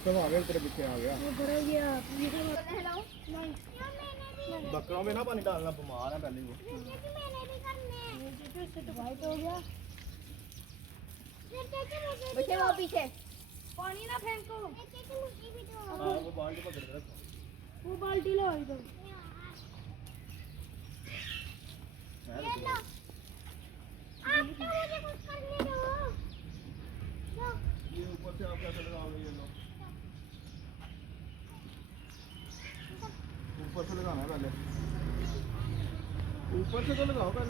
तो आ गया तेरे पीछे आ गया बकरों में ना पानी डालना बीमार है पहले वो बच्चे वो पीछे पानी ना फेंको हाँ वो बाल्टी पकड़ के रखो वो बाल्टी लो इधर ये लो आप तो मुझे कुछ करने दो ये ऊपर से आप कैसे लगाओगे ये लो ऊपर से लगाना है पहले ऊपर से तो लगाओ पहले